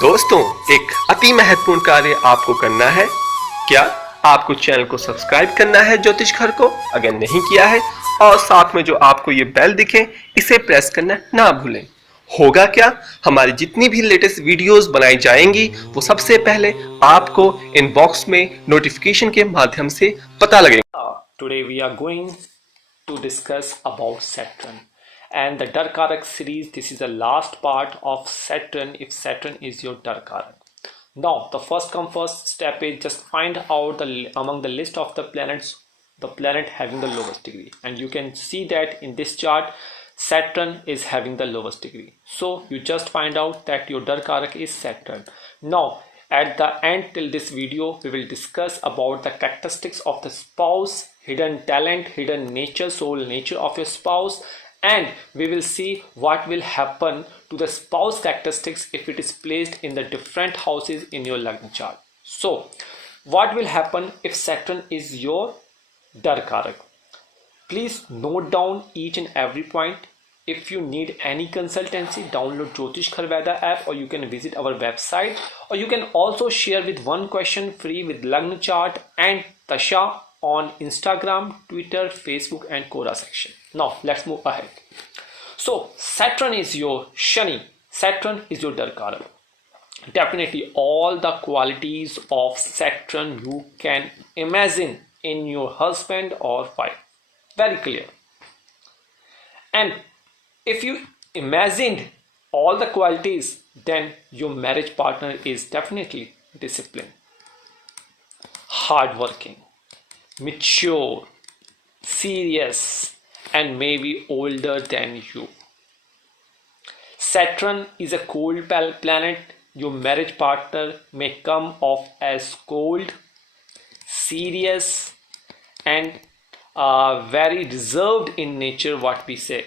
दोस्तों, एक अति महत्वपूर्ण कार्य आपको करना है। क्या आपको चैनल को सब्सक्राइब करना है ज्योतिषघर को, अगर नहीं किया है, और साथ में जो आपको ये बेल दिखे इसे प्रेस करना ना भूलें। होगा क्या, हमारी जितनी भी लेटेस्ट वीडियोस बनाई जाएंगी वो सबसे पहले आपको इनबॉक्स में नोटिफिकेशन के माध्यम से पता लगेगा। Today we are going to discuss about Saturn and the Darakaraka series. This is the last part of Saturn if Saturn is your Darakaraka. Now the first come first step is just find out among the list of the planets the planet having the lowest degree, and you can see that in this chart Saturn is having the lowest degree. So you just find out that your Darakaraka is Saturn. Now at the end till this video we will discuss about the characteristics of the spouse, hidden talent, hidden nature, soul nature of your spouse, and we will see what will happen to the spouse characteristics if it is placed in the different houses in your Lagna chart. So what will happen if Saturn is your Darakaraka? Please note down each and every point. If you need any consultancy, download Jyotishgher Veda app, or you can visit our website, or you can also share with one question free with Lagna chart and Tasha on Instagram, Twitter, Facebook and Quora section. Now let's move ahead. So Saturn is your Shani. Saturn is your Darakaraka. Definitely all the qualities of Saturn you can imagine in your husband or wife. Very clear. And if you imagined all the qualities, then your marriage partner is definitely disciplined, hardworking, mature, serious, and maybe older than you. Saturn is a cold planet. Your marriage partner may come off as cold, serious, and very reserved in nature, what we say.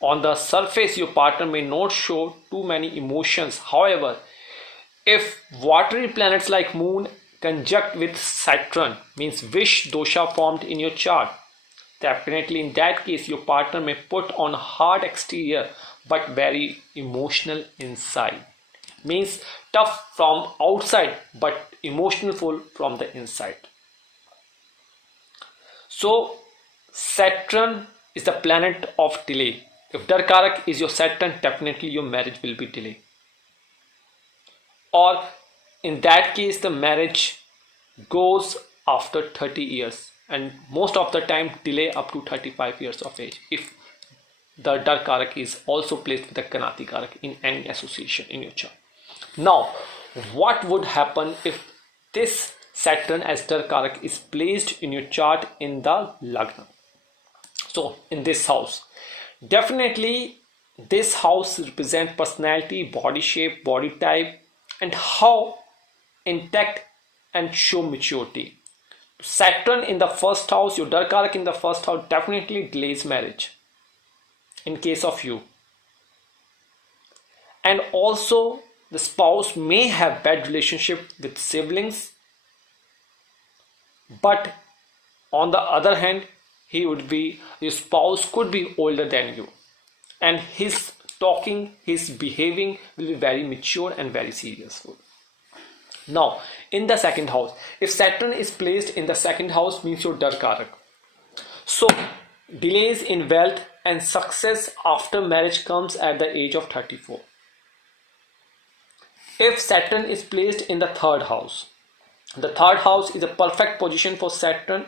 On the surface, your partner may not show too many emotions. However, if watery planets like Moon conjunct with Saturn, means wish dosha formed in your chart, definitely in that case, your partner may put on a hard exterior but very emotional inside. Means tough from outside but emotional from the inside. So Saturn is the planet of delay. If Darakaraka is your Saturn, definitely your marriage will be delayed. Or in that case, the marriage goes after 30 years, and most of the time delay up to 35 years of age if the Darakaraka is also placed with the Kanati Karaka in any association in your chart. Now, what would happen if this Saturn as Darakaraka is placed in your chart in the Lagna? So in this house, definitely this house represents personality, body shape, body type, and how intact and show maturity. Saturn in the first house, your Darakaraka in the first house, definitely delays marriage in case of you. And also the spouse may have bad relationship with siblings, but on the other hand, your spouse could be older than you, and his talking, his behaving will be very mature and very serious. Now in the second house, if Saturn is placed in the second house, means your Darakaraka. So delays in wealth and success after marriage comes at the age of 34. If Saturn is placed in the third house, the third house is a perfect position for Saturn.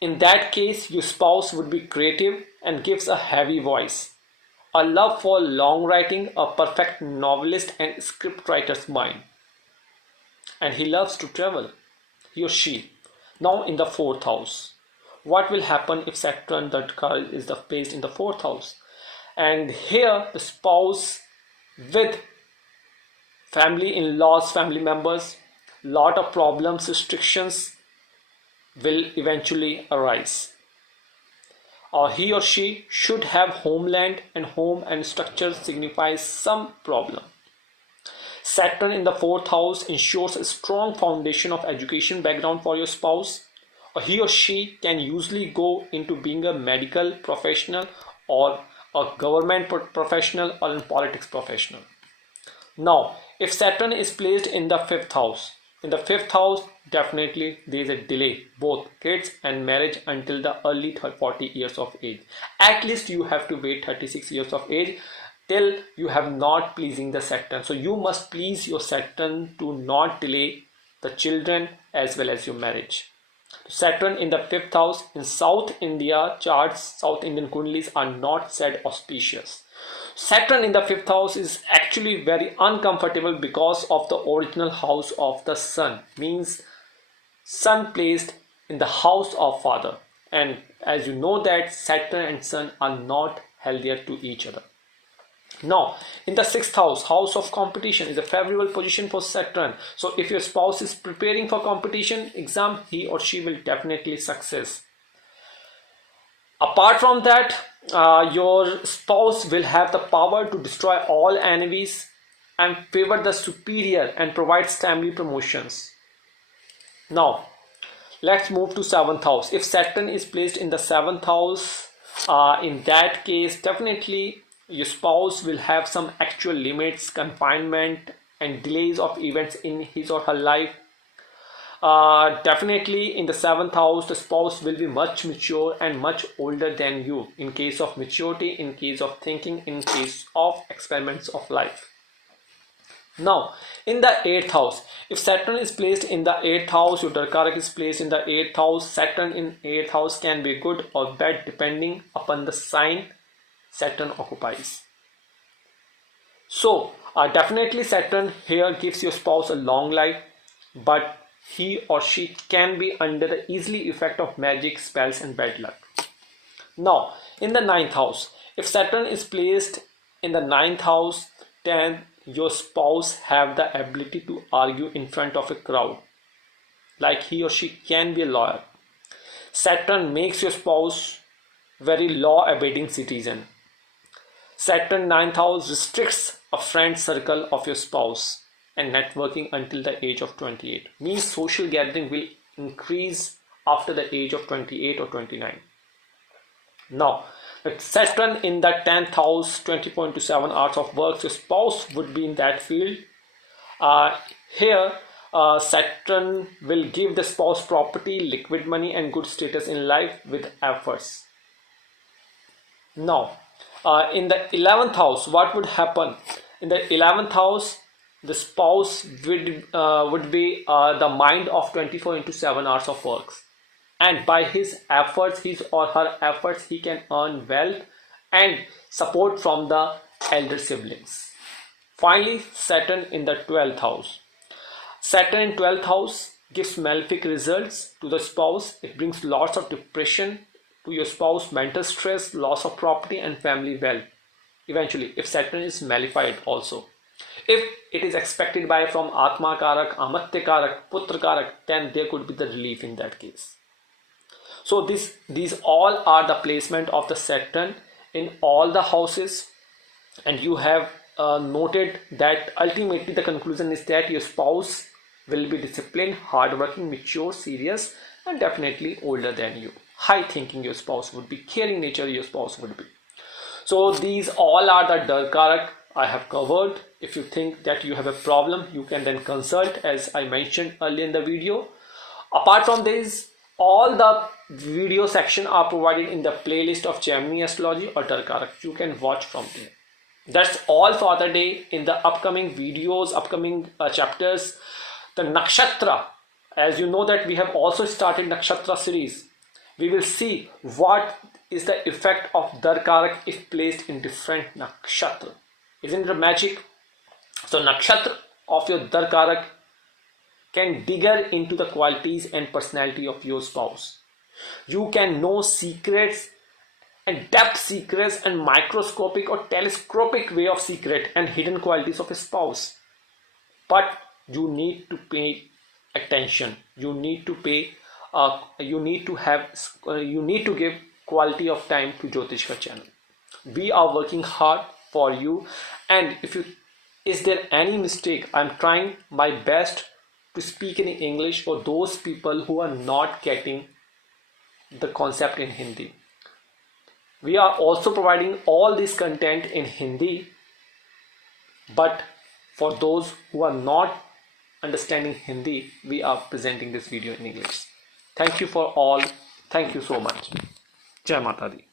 In that case, your spouse would be creative and gives a heavy voice, a love for long writing, a perfect novelist and script writer's mind, and he loves to travel, he or she. Now in the fourth house, what will happen if Saturn Darakaraka is placed in the fourth house? And here the spouse with family in-laws, family members, lot of problems, restrictions will eventually arise. Or he or she should have homeland, and home and structure signifies some problem. Saturn in the fourth house ensures a strong foundation of education background for your spouse. Or he or she can usually go into being a medical professional or a government professional or a politics professional. Now, if Saturn is placed in the fifth house, definitely there is a delay, both kids and marriage until the early 40 years of age. At least you have to wait 36 years of age till you have not pleasing the Saturn. So you must please your Saturn to not delay the children as well as your marriage. Saturn in the fifth house in South India charts, South Indian kundalis are not said auspicious. Saturn in the fifth house is actually very uncomfortable because of the original house of the sun, means sun placed in the house of father. And as you know that Saturn and sun are not healthier to each other. Now, in the sixth house, house of competition is a favorable position for Saturn. So if your spouse is preparing for competition exam, he or she will definitely success. Apart from that, your spouse will have the power to destroy all enemies and favor the superior and provides timely promotions. Now, let's move to seventh house. If Saturn is placed in the seventh house, in that case, definitely your spouse will have some actual limits, confinement, and delays of events in his or her life. Definitely in the seventh house, the spouse will be much mature and much older than you in case of maturity, in case of thinking, in case of experiments of life. Now, in the eighth house, if Saturn is placed in the eighth house, your Darakaraka is placed in the eighth house. Saturn in eighth house can be good or bad depending upon the sign Saturn occupies. So, definitely Saturn here gives your spouse a long life, but he or she can be under the easily effect of magic, spells, and bad luck. Now, in the ninth house, if Saturn is placed in the ninth house, then your spouse have the ability to argue in front of a crowd, like he or she can be a lawyer. Saturn makes your spouse very law-abiding citizen. Saturn ninth house restricts a friend circle of your spouse and networking until the age of 28. Means social gathering will increase after the age of 28 or 29. Now, with Saturn in the 10th house, 20.27 hours of work, your spouse would be in that field. Here, Saturn will give the spouse property, liquid money, and good status in life with efforts. Now, in the 11th house, what would happen? In the 11th house, the spouse would be the mind of 24/7 hours of work. And by his efforts, his or her efforts, he can earn wealth and support from the elder siblings. Finally, Saturn in the 12th house. Saturn in 12th house gives malefic results to the spouse. It brings lots of depression to your spouse, mental stress, loss of property, and family wealth. Eventually, if Saturn is malefied also. If it is expected by from Atma Karak, Amatya Karak, Putra Karak, then there could be the relief in that case. So these all are the placement of the Saturn in all the houses, and you have noted that ultimately the conclusion is that your spouse will be disciplined, hardworking, mature, serious, and definitely older than you. High thinking your spouse would be, caring nature your spouse would be. So these all are the Darakaraka I have covered. If you think that you have a problem, you can then consult, as I mentioned earlier in the video. Apart from this, all the video section are provided in the playlist of Gemini Astrology or Darakaraka. You can watch from there. That's all for the day. In the upcoming videos, upcoming chapters, the Nakshatra, as you know that we have also started Nakshatra series. We will see what is the effect of Darakaraka if placed in different Nakshatra. Isn't it magic? So Nakshatra of your Darakaraka can digger into the qualities and personality of your spouse. You can know secrets and depth secrets and microscopic or telescopic way of secret and hidden qualities of a spouse. But you need to pay attention. You need to pay. You need to give quality of time to Jyotishgher channel. We are working hard for you, and is there any mistake, I'm trying my best to speak in English for those people who are not getting the concept in Hindi. We are also providing all this content in Hindi, but For those who are not understanding Hindi, we are presenting this video in English. Thank you for all. Thank you so much. Jai Mata Di.